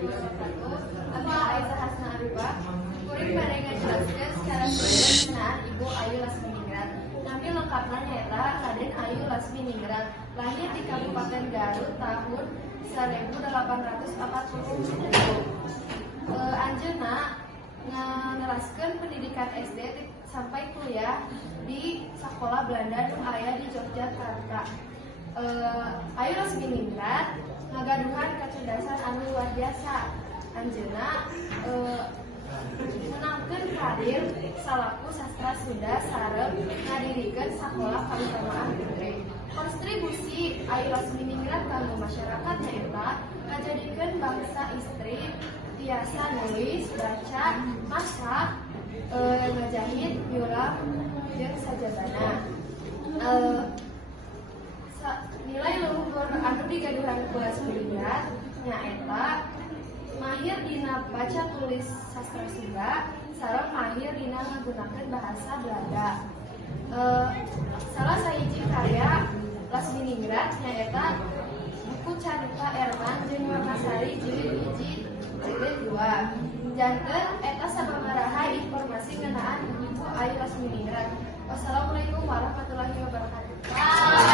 warahmatullahi wabarakatuh. Aku Aisyah Hasna Arifah. Kuring bade ngajelaskeun secara singkat ngeunaan Ibu Ayu Lasminingrat. Nami lengkapna nyaeta Raden Ayu Lasminingrat. Lahir di Kabupaten Garut tahun 1840. Anjeunna neraskeun pendidikan SD sampai kuliah di Sekolah Belanda nu aya di Yogyakarta. Ayu Lasminingrat ngagaduhan kecerdasan anu luar biasa. Anjeunna menangkeun karir salaku sastra Sunda sareng ngadirikeun sakola kautamaan gede. Kontribusi Ayu Lasminingrat kanggo masyarakat nyaeta ngajadikeun bangsa istri tiasa nulis, baca, masak, ngajahit, nyulam, jeung sajabana. Nilai luhur anu digaduhan ku Lasminingrat nyaeta mahir dina baca tulis sastra Sunda sareng mahir dina nggunakeun bahasa Belanda. Salah sahiji karya Lasminingrat nyaeta buku Carita Erman jeung Warnasari jilid 1 jilid 2. Janten eta sababaraha informasi ngeunaan Ibu Ayu Lasminingrat. Wassalamualaikum warahmatullahi wabarakatuh.